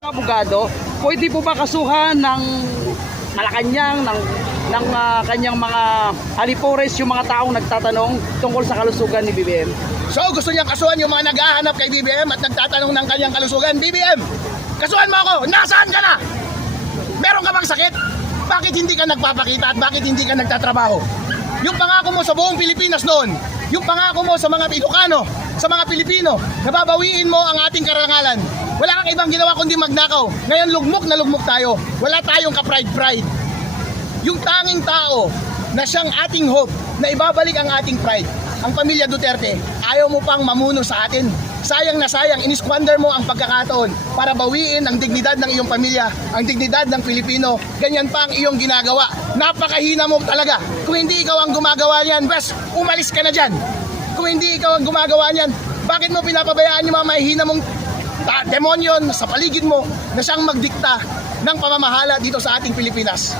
Abogado, pwede po ba kasuhan ng Malacanang, ng kanyang mga halipores yung mga taong nagtatanong tungkol sa kalusugan ni BBM? So gusto niyang kasuhan yung mga nag-ahanap kay BBM at nagtatanong ng kanyang kalusugan. BBM, kasuhan mo ako! Nasaan ka na? Meron ka bang sakit? Bakit hindi ka nagpapakita at bakit hindi ka nagtatrabaho? Yung pangako mo sa buong Pilipinas noon, yung pangako mo sa mga Ilocano, sa mga Pilipino, nababawiin mo ang ating karangalan. Wala kang ibang ginawa kundi magnakaw. Ngayon lugmok na lugmok tayo. Wala tayong ka-pride-pride. Yung tanging tao na siyang ating hope na ibabalik ang ating pride, ang pamilya Duterte, ayaw mo pang mamuno sa atin. Sayang na sayang, inisquander mo ang pagkakataon para bawiin ang dignidad ng iyong pamilya, ang dignidad ng Pilipino. Ganyan pa ang iyong ginagawa. Napakahina mo talaga. Kung hindi ikaw ang gumagawa niyan, bes, umalis ka na dyan. Kung hindi ikaw ang gumagawa niyan, bakit mo pinapabayaan yung mga mahihina mong demonyon sa paligid mo na siyang magdikta ng pamamahala dito sa ating Pilipinas?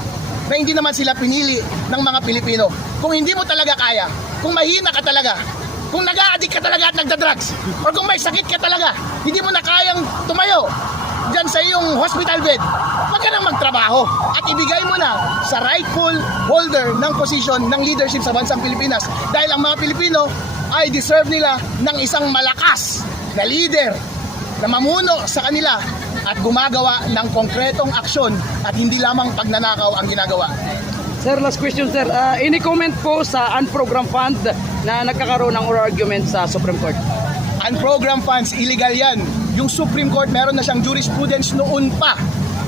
Na hindi naman sila pinili ng mga Pilipino. Kung hindi mo talaga kaya, kung mahina ka talaga, kung nag-a-addict ka talaga at nagda-drugs, or kung may sakit ka talaga, hindi mo na kayang tumayo dyan sa iyong hospital bed, wag ka nang magtrabaho at ibigay mo na sa rightful holder ng posisyon ng leadership sa bansang Pilipinas. Dahil ang mga Pilipino ay deserve nila ng isang malakas na leader na mamuno sa kanila at gumagawa ng konkretong aksyon at hindi lamang pagnanakaw ang ginagawa. Sir, last question sir. Any comment po sa unprogrammed fund na nagkakaroon ng oral argument sa Supreme Court? Unprogrammed funds, illegal yan. Yung Supreme Court meron na siyang jurisprudence noon pa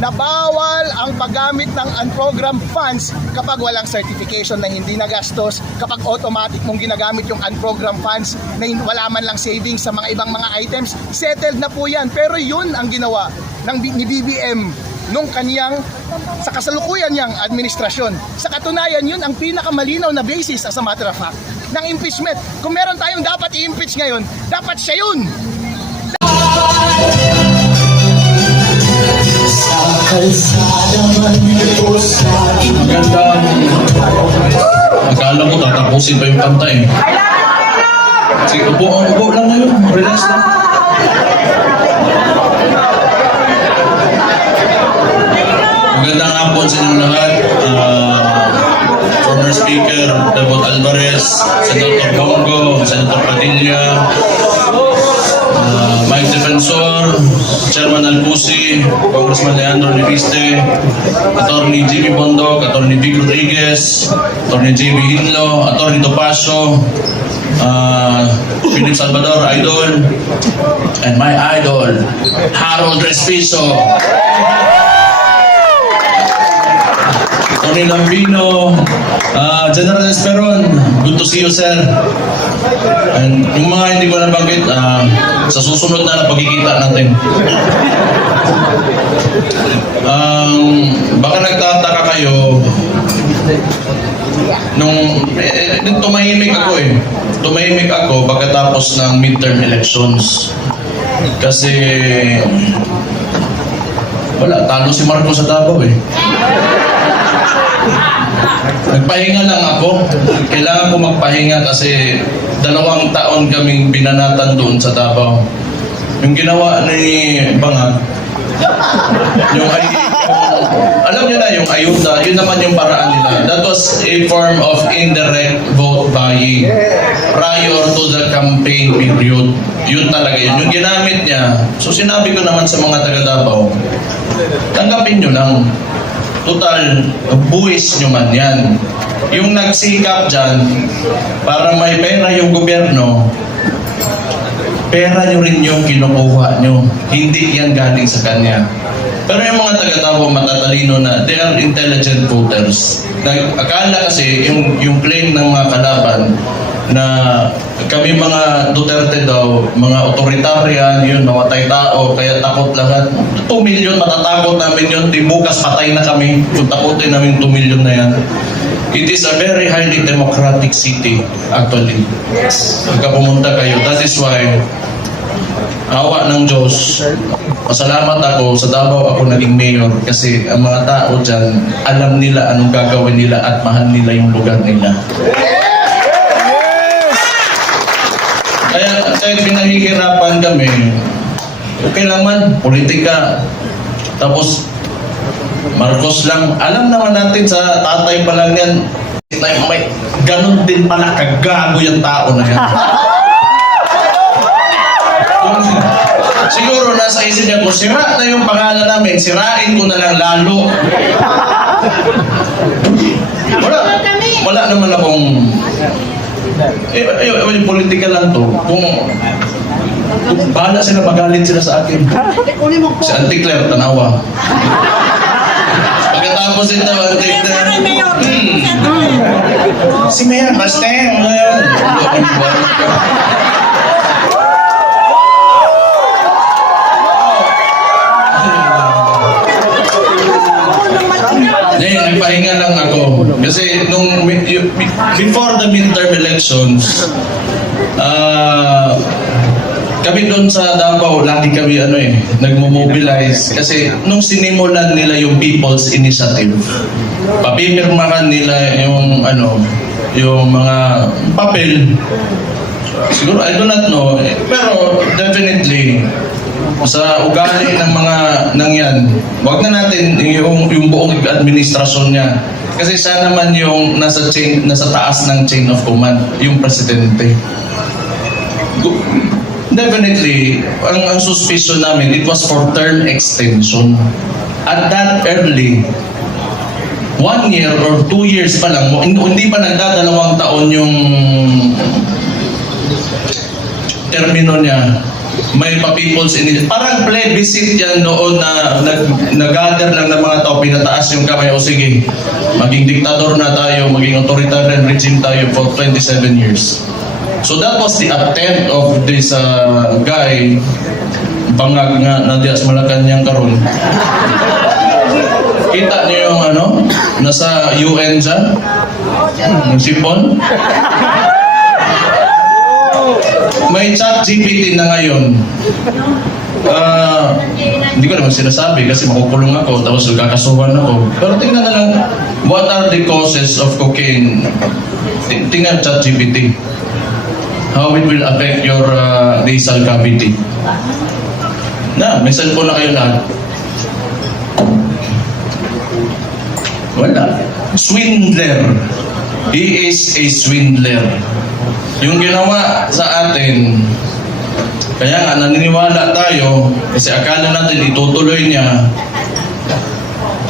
na bawal ang paggamit ng unprogrammed funds kapag walang certification na hindi nagastos, kapag automatic mong ginagamit yung unprogrammed funds na wala man lang savings sa mga ibang mga items, settled na po yan. Pero yun ang ginawa ni BBM nung kaniyang sa kasalukuyan niyang administrasyon. Sa katunayan, yun ang pinakamalinaw na basis as a matter of fact ng impeachment. Kung meron tayong dapat i-impeach ngayon, dapat siya yun. Maganda. Akala ko tatapusin pa yung kanta eh. Sige, upo lang ngayon. Relax lang. Magandang hapon sa inyong lahat. Former Speaker Davao Alvarez, Senator Bongo, Senator Padilla, Mike Defensor, Chairman Albusi, Congressman Leandro Leviste, Attorney Jimmy Bondok, Attorney Vic Rodriguez, Attorney JB Hinlo, Attorney Topacio, Philip Salvador, Idol, and my idol, Harold Respiso. Tony Lambino, General Esperon, good to see you, sir. And yung mga hindi ko nabanggit, sa susunod na pagkikita natin. Baka nagtataka kayo, nung tumahimik ako eh. Tumahimik ako pagkatapos ng midterm elections. Kasi, wala, talo si Marcos sa Davao eh. Nagpahinga lang ako. Kailangan ko magpahinga kasi 2 taon kaming binanatan doon sa Davao. Yung ginawa ni Bangag, yung alam niyo na yung ayuda, yun naman yung paraan nila. That was a form of indirect vote buying prior to the campaign period. Yun talaga yun. Yung ginamit niya. So sinabi ko naman sa mga taga Davao, tanggapin nyo lang. Total, buwis nyo man yan. Yung nagsikap dyan, para may pera yung gobyerno, pera nyo rin yung kinukuha nyo. Hindi yan galing sa kanya. Pero yung mga taga-Davao matatalino na, they are intelligent voters. Akala kasi, yung claim ng mga kalaban, na kami mga Duterte daw, mga authoritarian, yun, nawatay tao, kaya takot lahat. 2 million, matatakot namin yun. Di bukas patay na kami. Kung takutin namin 2 million na yan. It is a very highly democratic city, actually. Pagka pumunta kayo, that is why, awa ng Diyos, masalamat ako, sa Davao ako naging mayor kasi ang mga tao dyan, alam nila anong gagawin nila at mahal nila yung lugar nila. Kaya pinahihirapan kami, okay lang man, politika, Tapos, Marcos lang. Alam naman natin sa tatay pa lang yan, may ganun din pala kagago yung tao na yan. Siguro nasa isip niya, kung sira na yung pangalan namin, sirain ko na lang lalo. Wala naman akong... yung politika lang to. Kung bahala sila, magalit sila sa akin. Si Auntie Claire, tanawa. Pagkatapos ito, Auntie Claire, si Mayor, basta ngayon. Nagpahinga lang ako. Kasi nung before the midterm elections, kami doon sa Davao, lagi kami nagmo-mobilize. Kasi nung sinimulan nila yung People's Initiative, papipirmahan nila yung yung mga papel. Siguro, I do not know. Pero definitely, sa ugali ng mga nangyan, wag na natin yung buong administrasyon niya. Kasi siya naman yung nasa taas ng chain of command, yung presidente. Definitely, ang suspicion namin, it was for term extension. At that early, 1 year or 2 years pa lang, hindi pa nagdadalawang taon yung termino niya, may pa-people's initiative. Parang plebiscite yan noon na nag-gather lang ng mga tao, pinataas yung kamay, o sige, maging diktador na tayo, maging authoritarian regime tayo for 27 years. So that was the attempt of this guy, bangag nga na dias Malacanang karon. Kita niyo yung nasa UN dyan, yung sipon. May ChatGPT na ngayon. Hindi ko naman sinasabi kasi makukulong ako tapos kakasuhan ako. Pero tingnan na lang, what are the causes of cocaine? Tingnan ChatGPT. How it will affect your nasal cavity. May cellphone na kayo lahat. Wala. Swindler. He is a swindler. Yung ginawa sa atin, kaya nga naniniwala tayo kasi akala natin itutuloy niya.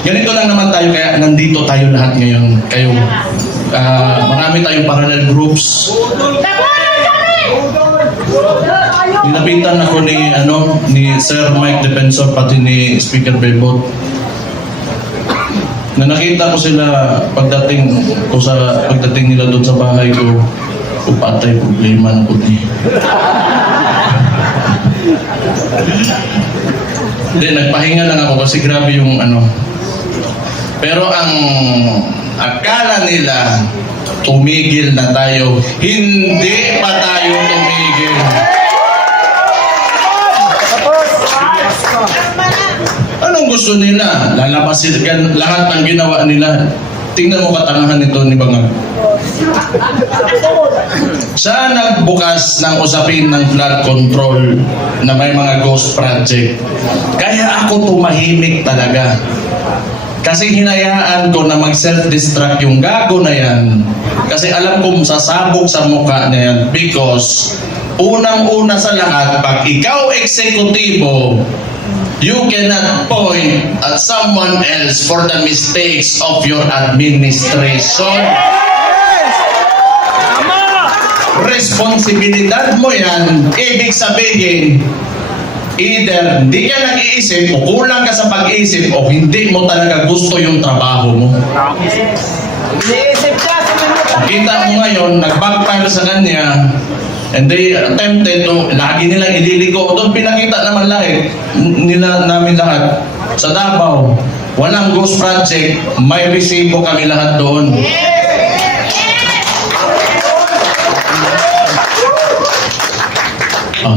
Ganito lang naman tayo, kaya nandito tayo lahat ngayon. Kayo, marami tayong parallel groups. Nilapitan ako ni Sir Mike Defensor pati ni Speaker Bebot. Na nakita ko sila pagdating nila doon sa bahay ko. Patay problema na ko niya. Hindi, nagpahinga lang ako kasi grabe yung Pero ang akala nila, tumigil na tayo. Hindi pa tayo tumigil. Anong gusto nila? Lalabasin lahat ng ginawa nila. Tingnan mo katangahan nito ni Bangag. Siya nagbukas ng usapin ng flood control na may mga ghost project. Kaya ako tumahimik talaga. Kasi hinayaan ko na mag-self-destruct yung gago na yan. Kasi alam kong sasabog sa mukha na yan. Because unang-una sa lahat, pag ikaw eksekutibo, you cannot point at someone else for the mistakes of your administration. Responsibilidad mo yan. Ibig sabihin, either hindi ka nag-iisip o kulang ka sa pag-iisip o hindi mo talaga gusto yung trabaho mo. Kita mo ngayon, nag-backfire sa kanya, and they attempted to, lagi nilang ililigo. Doon pinakita naman namin lahat. Sa Davao, walang ghost project, may resibo kami lahat doon.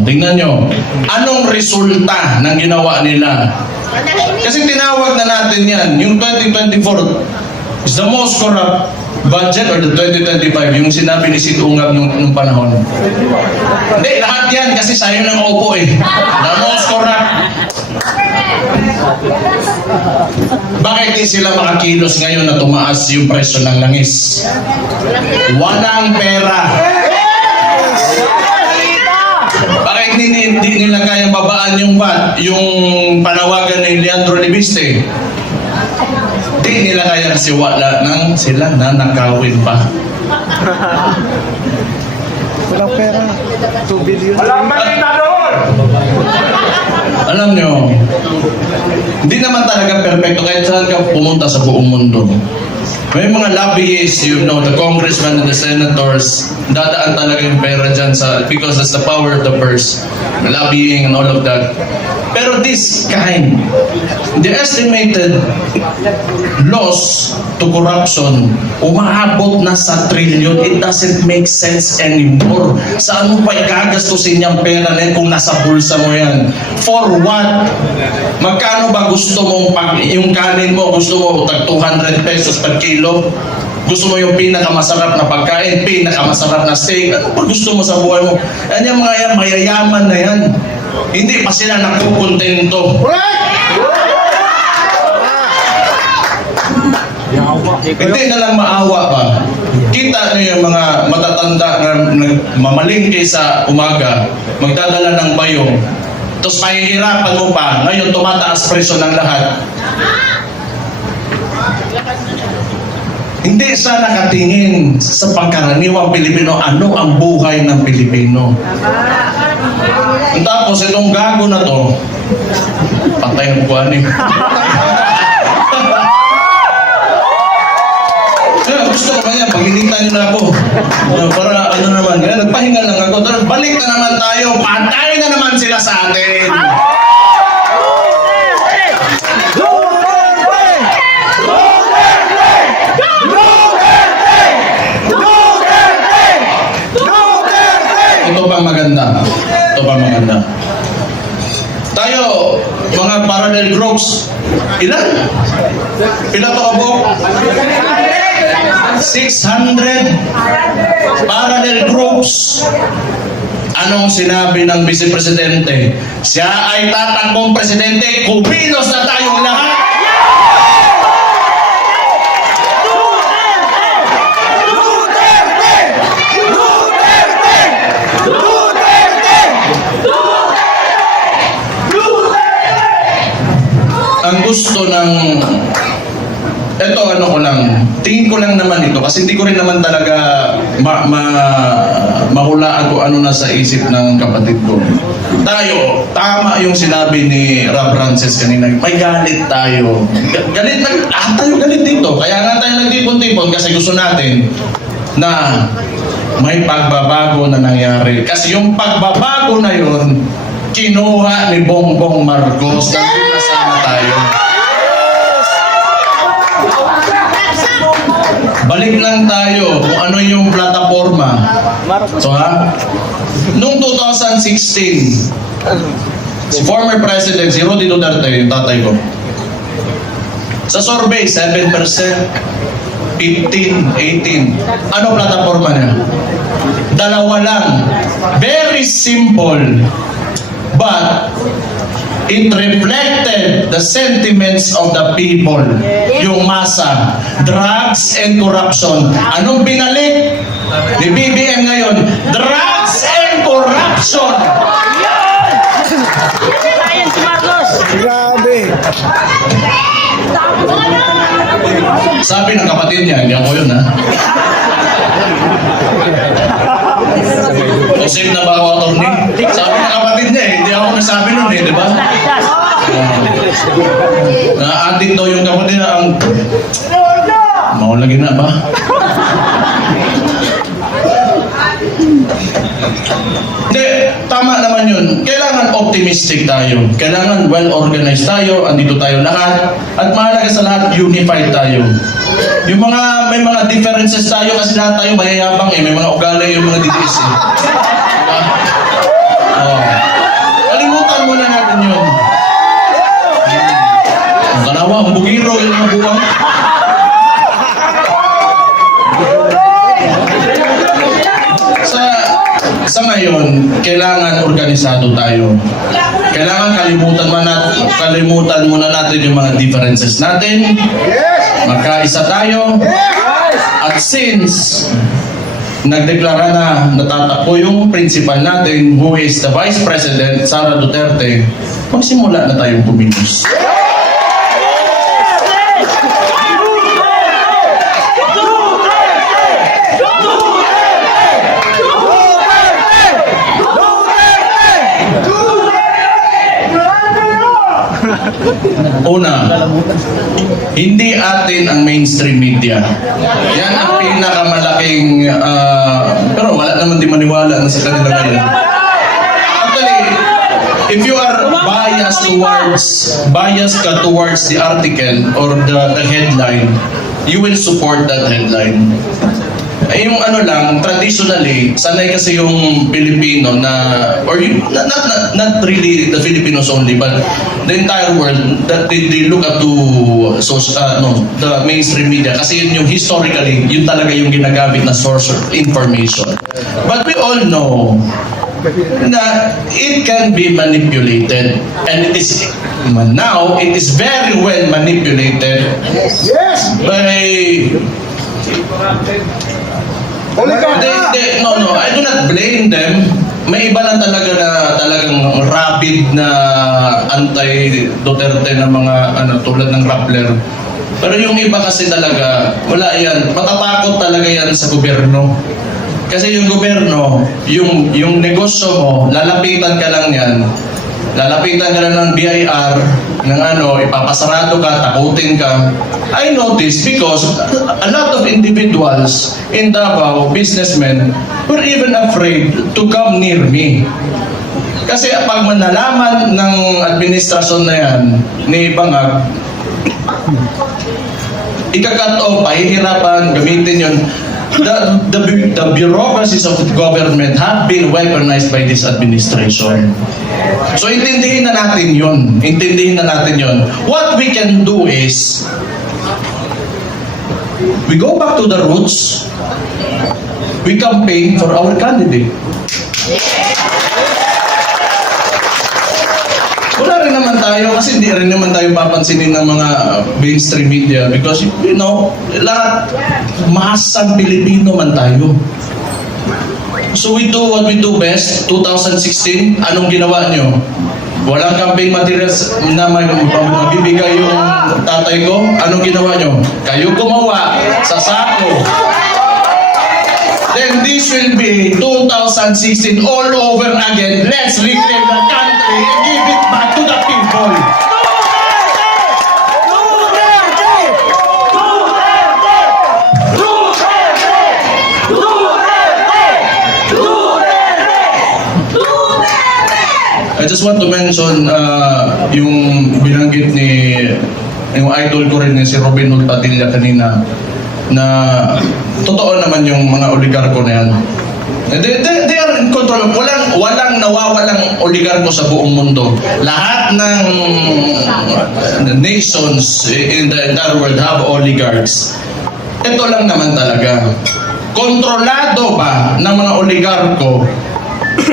Tingnan nyo, anong resulta ng ginawa nila? Kasi tinawag na natin yan, yung 2024 is the most corrupt budget, or the 2025, yung sinabi ni Sid Ungab nung panahon. Hindi, lahat yan kasi sayo ng opo The most corrupt. Bakit di sila makakilos ngayon na tumaas yung presyo ng langis? Walang pera. Bakit hindi nila kayang babaan yung VAT, yung panawagan ni Leandro Libiste? Di nila kaya kasi wala nang sila na nakawin pa. Walang pera. 2 billion. Walang balita doon! Alam nyo, hindi naman talaga perfecto kahit saan ka pumunta sa buong mundo. May mga lobbyists, you know, the congressmen and the senators, dadaan talaga yung pera dyan because that's the power of the purse, lobbying and all of that. Pero this kind, the estimated loss to corruption, umaabot na sa trillion. It doesn't make sense anymore. Saan mo pa igagastusin yung pera na yan kung nasa bulsa mo yan? For what? Magkano ba gusto mong yung kanin mo, gusto mo tag 200 pesos per kilo? Gusto mo yung pinakamasarap na pagkain, pinakamasarap na steak? Ano pa gusto mo sa buhay mo? Yan yung mga yan, mayayaman na yan. Hindi pa sila nakukontento. Hindi na lang maawa pa. Kita niyo yung mga matatanda na mamalingki sa umaga, magdadala ng bayong, tapos mahihirapan mo pa, ngayon tumataas presyo ng lahat. Hindi sa nakatingin sa pagkaraniwang Pilipino, ano ang buhay ng Pilipino. Tapos itong gago na to, patay ang buwan eh. Gusto ko kanya, pag-initan nyo na ako. Para ano naman, nagpahinga lang ako. Balik na naman tayo, patay na naman sila sa atin. Ito pa maganda. Ito pa maganda. Tayo, mga parallel groups, ilan? Pila to ako? 600 parallel groups. Anong sinabi ng Vice Presidente? Siya ay tatakbong presidente, kumilos na tayong lahat. Ang gusto ng ano ko lang, tingin ko lang naman ito kasi hindi ko rin naman talaga mahulaan kung ano nasa isip ng kapatid ko. Tayo, tama yung sinabi ni Rob Francis kanina, may galit tayo. Galit tayo galit dito. Kaya nga tayo nagtipon-tipon kasi gusto natin na may pagbabago na nangyari. Kasi yung pagbabago na yun, kinuha ni Bongbong Marcos na pinasama tayo. Balik lang tayo kung ano yung plataforma. So noong 2016, si former President, si Roddy Duterte, yung tatay ko, sa survey, 7%, 15, 18. Ano plataforma niya? Dalawa lang. Very simple. But it reflected the sentiments of the people. Yung masa, drugs and corruption. Anong binalik ni BBM ngayon? Drugs and corruption! Grabe. Sabi ng kapatid niya, hindi ako yun ha. Save na ba ako, attorney? Sabi ng kapatid niya hindi ako nasabi nun di ba? Na-addict daw yung kapatid na ang... Maulagin na ba? Hindi, tama naman yun. Kailangan optimistic tayo. Kailangan well-organized tayo. Andito tayo lahat. At mahalaga sa lahat, unified tayo. Yung may mga differences tayo kasi lahat tayo mayayabang eh. May mga ugali yung mga ditiis eh. Diba? Oh. Kalimutan muna natin yun. Ang kanawa, ang bugiro, yung mga buwang. Sa ngayon, kailangan organisado tayo. Kailangan kalimutan muna natin yung mga differences natin. Magkaisa tayo. At since nagdeklara na natatakbo yung principal natin, who is the Vice President, Sara Duterte, magsimula na tayong kumilos. Una, hindi atin ang mainstream media. Yan ang pinakamalaking, pero wala naman di maniwala na sa kanila ngayon. Actually, if you are biased ka towards the article or the headline, you will support that headline. Ay yung ano lang, traditionally, sanay kasi yung Pilipino na, or yung, not really the Filipinos only, but the entire world, that they look up to the mainstream media. Kasi yun yung historically, yun talaga yung ginagamit na source of information. But we all know na it can be manipulated. And it is, now, it is very well manipulated by no, I do not blame them. May iba lang talaga na talagang rabid na anti-Duterte na mga tulad ng Rappler. Pero yung iba kasi talaga, wala yan. Matatakot talaga yan sa gobyerno. Kasi yung gobyerno, yung negosyo mo, lalapitan ka lang yan. Lalapitan ka lang ng BIR, ng ipapasarado ka, takutin ka. I noticed because a lot of individuals in Davao, businessmen, were even afraid to come near me. Kasi pag manalaman ng administrasyon na yan, ni Bangag, ikakat off, pahihirapan, gamitin yun. The bureaucracies of the government have been weaponized by this administration. So intindihin na natin yun. What we can do is, we go back to the roots. We campaign for our candidate. Wala rin naman tayo, kasi hindi rin naman tayo papansinin ng mga mainstream media because, lahat, masang Pilipino man tayo. So we do what we do best. 2016, anong ginawa nyo? Walang campaign materials na mabibigay yung tatay ko. Anong ginawa nyo? Kayo gumawa sa sako. Then this will be 2016 all over again. Let's reclaim the country and give it back to the people. I just want to mention yung binanggit yung idol ko rin si Robin Hood Padilla kanina na totoo naman yung mga oligarko na yan. They are in control. Walang nawawalang oligarko sa buong mundo. Lahat ng nations in the entire world have oligarchs. Ito lang naman talaga. Kontrolado ba ng mga oligarko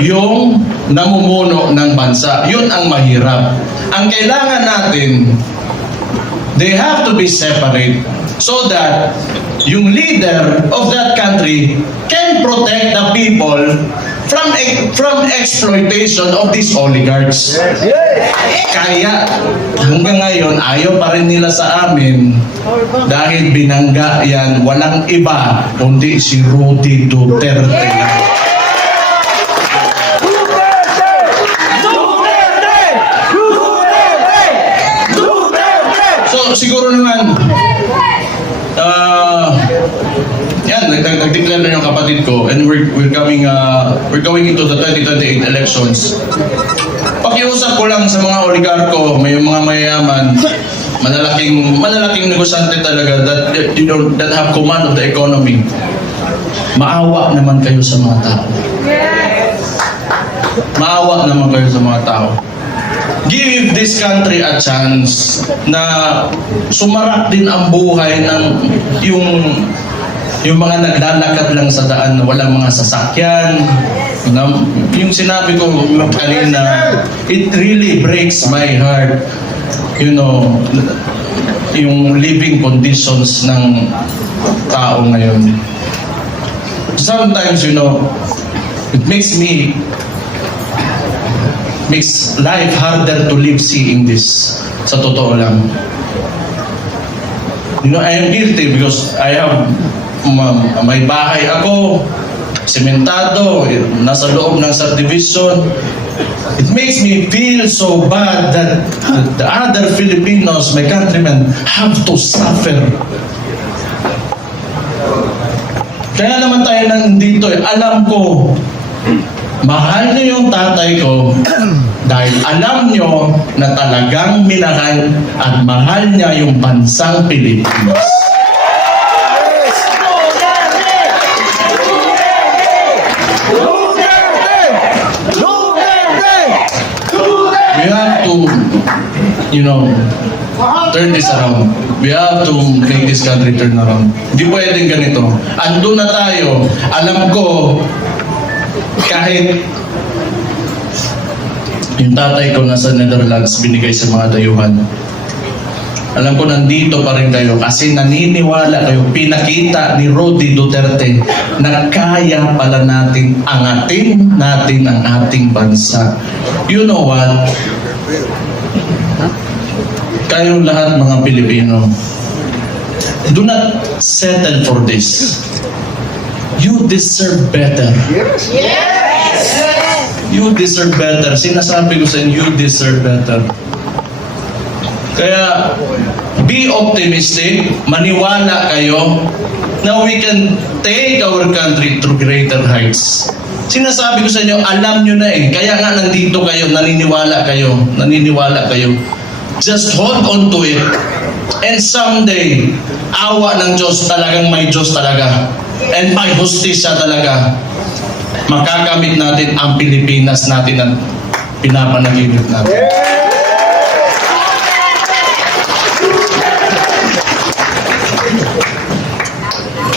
yung namumuno ng bansa? Yun ang mahirap. Ang kailangan natin, they have to be separate so that yung leader of that country can protect the people from exploitation of these oligarchs. Kaya hanggang ngayon ayaw pa rin nila sa amin dahil binangga yan walang iba kundi si Rudy Duterte. So siguro naman nag-declare na yung kapatid ko and we're going into the 2028 elections. Pakiusap ko lang sa mga oligarko, may mga mayayaman, malalaking negosyante talaga that have command of the economy. Maawa naman kayo sa mga tao. Maawa naman kayo sa mga tao. Give this country a chance na sumarap din ang buhay ng Yung mga naglalakad lang sa daan na walang mga sasakyan. Yung sinabi ko kanina, it really breaks my heart. You know, yung living conditions ng tao ngayon. Sometimes, you know, it makes life harder to live seeing this. Sa totoo lang. You know, I am guilty because I have may bahay ako, sementado, nasa loob ng subdivision. It makes me feel so bad that the other Filipinos, my countrymen, have to suffer. Kaya naman tayo nandito alam ko, mahal niyo yung tatay ko dahil alam niyo na talagang minahal at mahal niya yung bansang Pilipinas. We have to, you know, turn this around. We have to make this country turn around. Hindi pwedeng ganito. Ando na tayo. Alam ko, kahit yung tatay ko nasa Netherlands binigay sa mga dayuhan. Alam ko nandito pa rin kayo kasi naniniwala kayo, pinakita ni Rodi Duterte na kaya pala natin angatin natin ang ating bansa. You know what? Kayong lahat mga Pilipino, do not settle for this. You deserve better. You deserve better. Sinasabi ko sa inyo, you deserve better. Kaya, be optimistic, maniwala kayo na we can take our country to greater heights. Sinasabi ko sa inyo, alam nyo na eh. Kaya nga nandito kayo, naniniwala kayo. Just hold on to it. And someday, awa ng Diyos, talagang may Diyos talaga. And may hustisya talaga. Makakamit natin ang Pilipinas natin at pinapanaginip natin.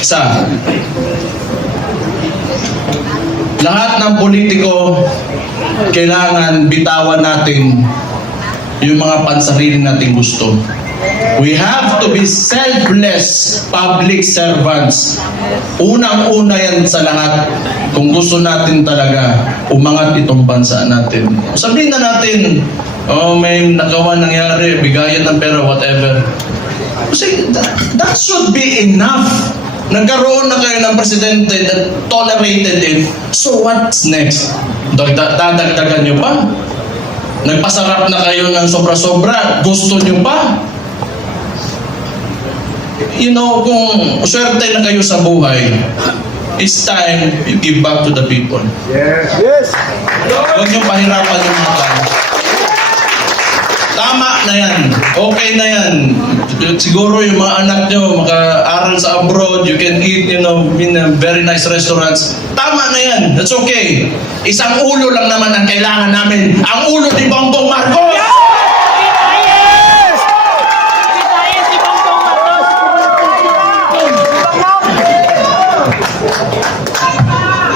Isa, lahat ng politiko kailangan bitawan natin yung mga pansarili nating gusto. We have to be selfless public servants. Unang-una yan sa lahat kung gusto natin talaga umangat itong bansa natin. Sabihin na natin, oh, may nagawa nangyari, bigayan ng pera, whatever. Kasi that should be enough. Nagkaroon na kayo ng presidente that tolerated it. So what's next? Dadagdagan nyo pa? Nagpasarap na kayo ng sobra-sobra? Gusto nyo pa? You know, kung swerte na kayo sa buhay, it's time you give back to the people. Yes. Huwag nyo pahirapan yung mga tao. Tama na yan. Okay na yan. Siguro yung mga anak nyo maka-aral sa abroad, you can eat, you know, in very nice restaurants. Tama na yan. That's okay. Isang ulo lang naman ang kailangan namin. Ang ulo ni Bongbong Marcos!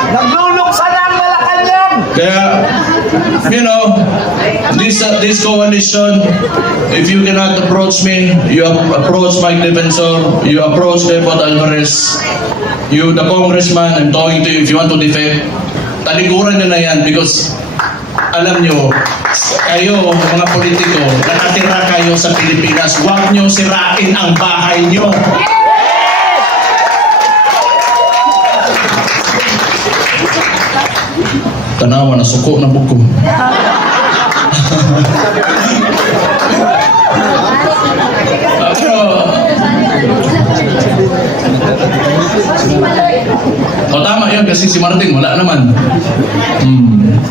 Nagluluksa na ang Malacanang! Kaya, you know, this coalition, if you cannot approach me, you approach Mike Defensor, you approach Depot Alvarez, you, the congressman, I'm talking to you, if you want to defect, talikuran nyo na yan because alam nyo, kayo, mga politiko, nakatira kayo sa Pilipinas, huwag nyo sirain ang bahay nyo. Tanawa na suko na buko. O tama yun kasi si Martin wala naman.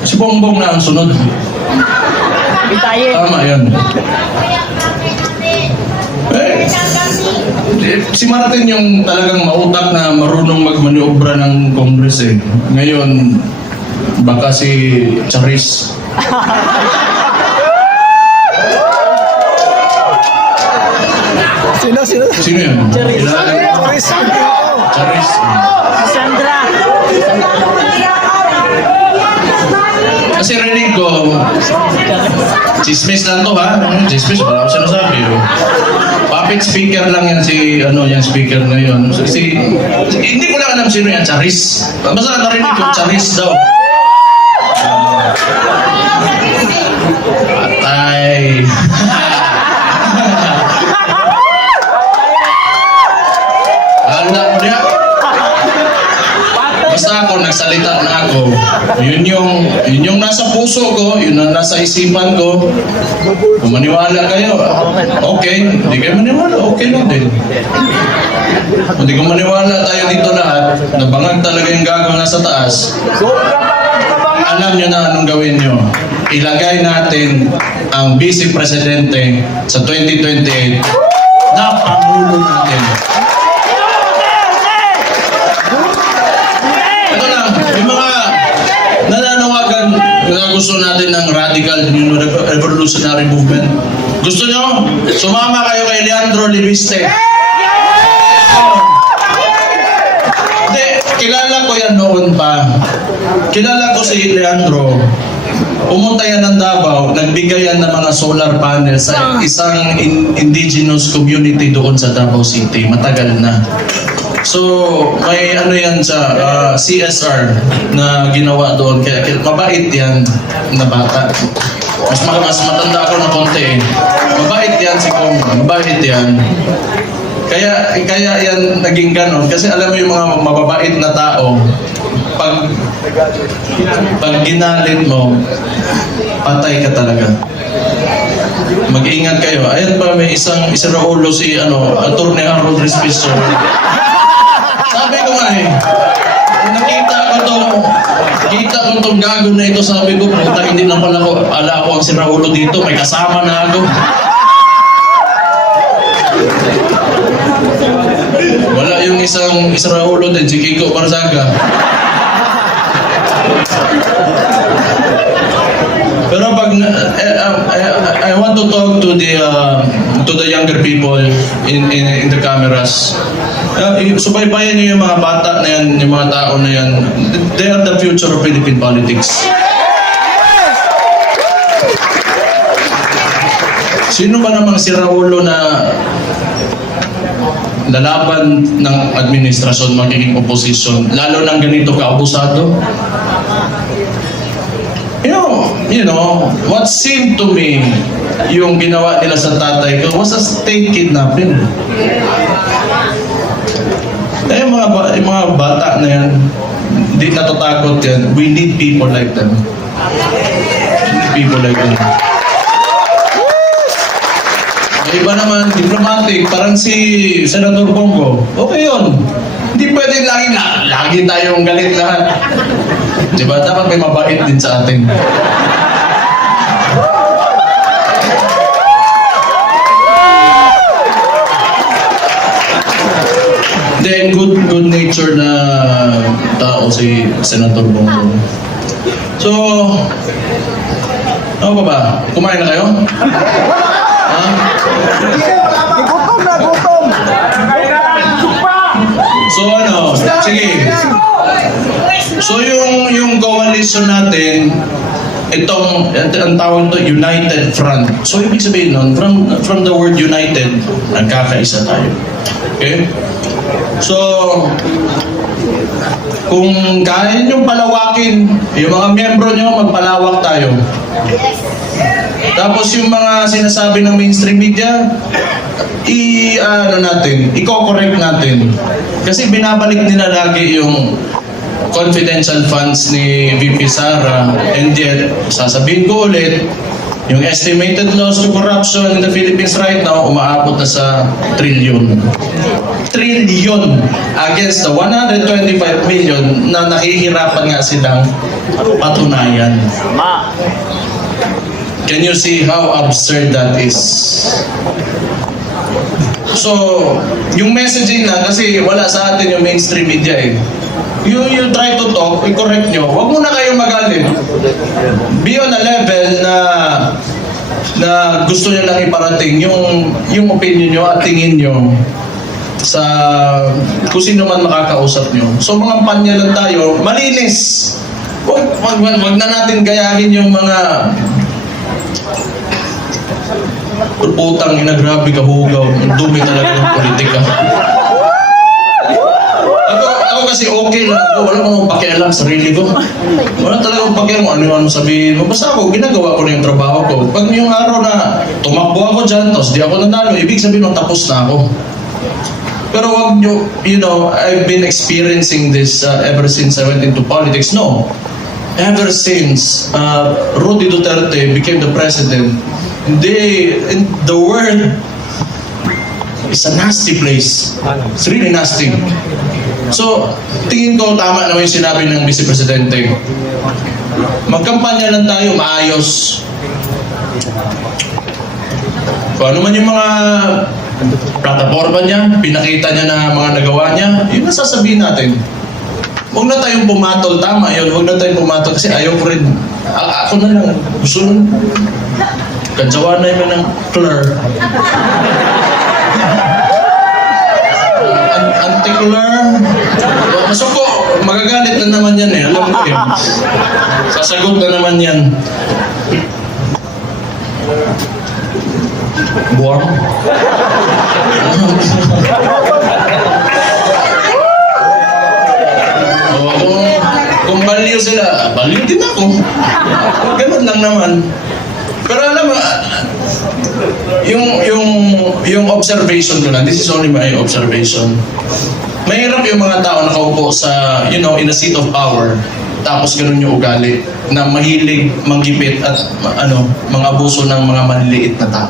Si Bongbong na ang sunod. Tama yun. Si Martin yung talagang mautak na marunong magmaniobra ng Congress eh. Ngayon, baka si Charis. Sino? Sino yan? Charis. Charis. Sandra. Kasi rinig ko, chismis lang to ha. Chismis, wala ko sinasabi. Puppet speaker lang yan si, yung speaker na yun. Hindi ko lang alam sino yan, Charis. Basta narinig ko, Charis daw. Patay. Alam niya. Basta ako, nagsalita na ako. Yun yung nasa puso ko, yun ang nasa isipan ko. Kung maniwala kayo, okay. Hindi kayo maniwala, okay lang din. Kung hindi ko maniwala tayo dito lahat, nabangag talaga yung gagawin nasa taas, alam nyo na anong gawin nyo. Ilagay natin ang Vice Presidente sa 2028 na Pangulo natin. Ito na, yung mga nananawagan na gusto natin ng radical revolutionary movement. Gusto nyo? Sumama kayo kay Leandro Libiste. Hindi, kilala ko yan noon pa. Kilala ko si Leandro. Pumunta yan ng Davao, nagbigay yan ng mga solar panels sa isang indigenous community doon sa Davao City. Matagal na. So, may yan sa CSR na ginawa doon. Kaya mabait yan na bata. Mas matanda ako na konti eh. Mabait yan si Kong. Mabait yan. Kaya yan naging ganon. Kasi alam mo yung mga mababait na tao, pag ginalit mo, patay ka talaga. Mag-ingat kayo. Ayan pa, may isang Raulo si Atty. Harold Respicio. Sabi ko nga nakita ko tong gago na ito, sabi ko, puta, hindi na pala ako ang si Raulo dito, may kasama na ako. Wala yung isang Raulo din, si Kiko Barzaga. Pero pag I want to talk to the younger people in the cameras. Subaybayan niyo yung mga bata na yan, yung mga tao na yan. They are the future of Philippine politics. Sino ba namang si Raulo na lalaban ng administrasyon, magiging opposition, lalo ng ganito ka-abusado? You know, what seemed to me yung ginawa nila sa tatay ko was a state kidnapping. Yung mga bata na yan, hindi natatakot yan. We need people like them. People like them. Iba naman, diplomatic, parang si Senator Bongo. Okay yun. Hindi pwede lagi tayong galit lahat. Diba? Dapat may mabait din sa atin. Then, good nature na tao si Senator Bongo. So, ano pa ba? Kumain na kayo? Ha? Gutom na, gutom! So sige. So yung coalition natin, ang tawag to United Front. So ibig sabihin nun, from the word united, nagkakaisa tayo. Okay? So, kung kaya nyo palawakin, yung mga miyembro nyo, magpalawak tayo. Tapos yung mga sinasabi ng mainstream media, i-correct natin. Kasi binabalik nila lagi yung confidential funds ni VP Sara, and yet, sasabihin ko ulit, yung estimated loss to corruption in the Philippines right now, umaabot na sa trilyon. Trilyon against the 125 million na nakihirapan nga silang patunayan. Can you see how absurd that is? So, yung messaging na, kasi wala sa atin yung mainstream media eh. You try to talk, i-correct nyo. Huwag muna kayong magalit. Be on a level na gusto nyo lang iparating yung opinion nyo at tingin nyo sa kung sino man makakausap nyo. So mga panya lang tayo, malinis. Wag na natin gayahin yung mga utang ina, grabe ka hugaw. Ang dumi talaga ng politika. Ako kasi okay lang ako. Wala akong pakialam sa sarili ko. Wala talaga akong pakialam kung ano sabihin mo. Basta ako, ginagawa ko na yung trabaho ko. Pag yung araw na tumakbo ako dyan, tapos di ako nanalo, ibig sabihin tapos na ako. Pero wag nyo, you know, I've been experiencing this ever since I went into politics. No. Ever since Rudy Duterte became the president, the world is a nasty place. It's really nasty. So, tingin ko tama naman yung sinabi ng Vice Presidente. Magkampanya lang tayo, maayos. Kung ano man yung mga plataforma niya, pinakita niya na mga nagawa niya, yun ang sasabihin natin. Huwag na tayong pumatol, tama yun, huwag na tayong pumatol kasi ayaw ko rin. Ako na lang, gusto nung kadyawan na yun ng Claire. Anti-Claire. Masuko, magagalit na naman yan eh, alam ko yun. Sasagot na naman yan. Buwang. Kung baliw sila, baliw din ako. Ganun lang naman. Pero alam mo, yung observation ko lang, this is only my observation. Mahirap yung mga tao nakaupo sa, you know, in a seat of power. Tapos ganun yung ugali na mahilig manggipit at mga abuso ng mga maliliit na tao.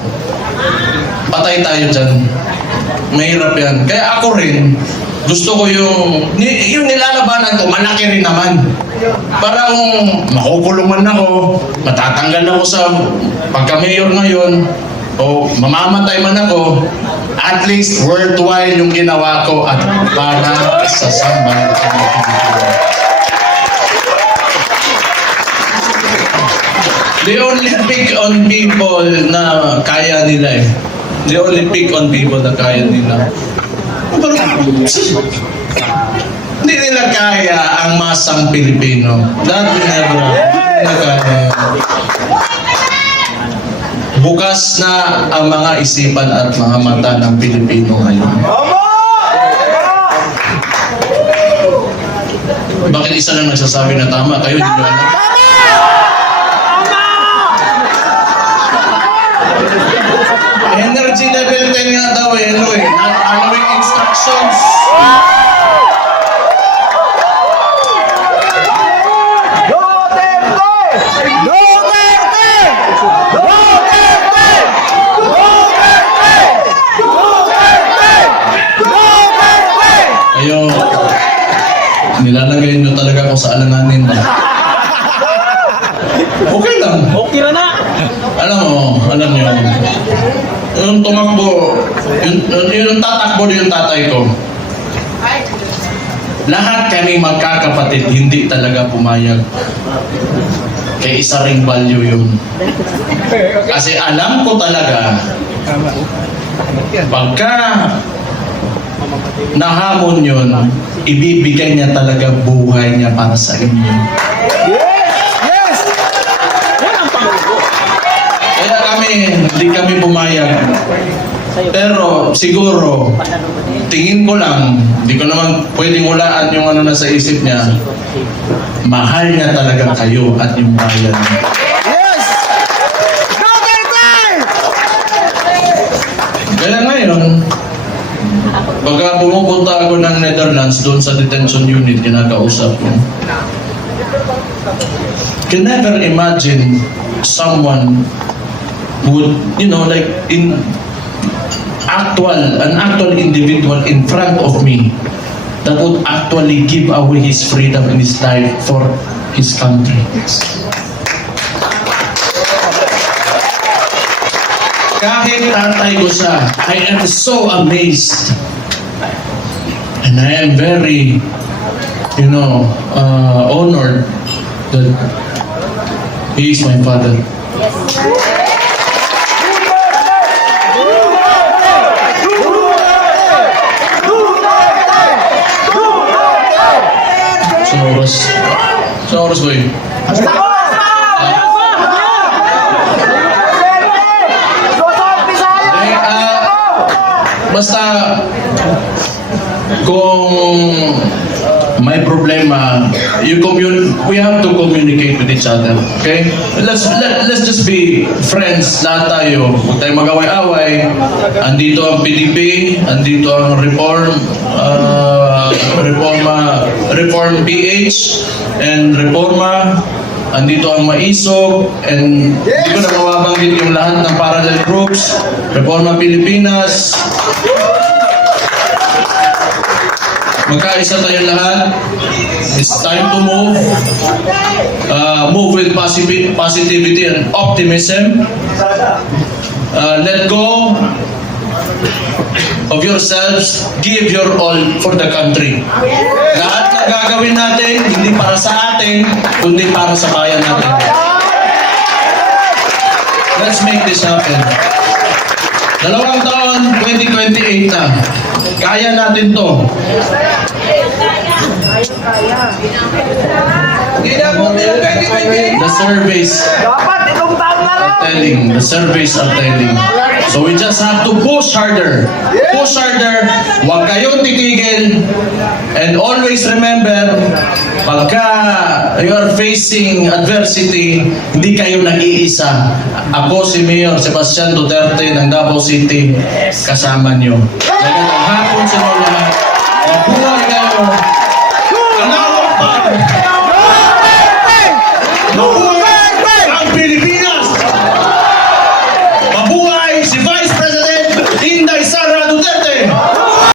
Patay tayo dyan. Mahirap yan. Kaya ako rin, gusto ko yung nilalabanan ko, malaki rin naman. Para kung makukulong man ako, matatanggal ako sa pagka-mayor ngayon, o mamamatay man ako, at least worthwhile yung ginawa ko at para sa sambayan. They only pick on people na kaya nila eh. They only pick on people na kaya nila. Pero, hindi nila kaya ang masang Pilipino. That will never happen. Hindi nila kaya. Bukas na ang mga isipan at mga mata ng Pilipino ngayon. Bakit isa lang nagsasabi na tama? Kayo, hindi nyo alam. Energy level 10 nga daw eh, following instructions. Kayo, nilalagay nyo talaga ako sa alanganin ba? Okay lang. Okay na na! Alam nyo, yung tumakbo, yung tatakbo yung tatay ko, lahat kami magkakapatid, hindi talaga pumayag. Kaya isa ring value yun. Kasi alam ko talaga, pagka nahamon yun, ibibigay niya talaga buhay niya para sa inyo. Hindi kami pumayag. Pero siguro, tingin ko lang, hindi ko naman pwedeng hulaan yung nasa isip niya. Mahal niya talaga kayo at yung bayan. Yes! Kaya ngayon, pagka pumupunta ako ng Netherlands doon sa detention unit, kinakausap ko. Can never imagine someone would, like an actual individual in front of me that would actually give away his freedom and his life for his country. Kahit tatay ko siya, I am so amazed. And I am very, honored that he is my father. oras? Sa oras ko eh. Basta kung may problema, we have to communicate with each other. Okay? Let's just be friends lahat tayo. Huwag tayong mag-away-away. Andito ang PDP, andito ang Reform PH and Reforma. Andito ang Maisog, and hindi ko na mababanggit yung lahat ng parallel groups, Reforma Pilipinas. Magkaisa tayo lahat. It's time to move. Move with positivity and optimism. Let go of yourselves. Give your all for the country. Lahat na gagawin natin, hindi para sa atin, kundi para sa bayan natin. Let's make this happen. 2 taon, 2028 na. Kaya natin to. The surveys Dapat itong taon na lang. the surveys are telling. So we just have to push harder. Push harder. Huwag kayong titigil. And always remember, pagka you are facing adversity, hindi kayo nag-iisa. Ako si Mayor Sebastian Duterte ng Davao City, kasama nyo.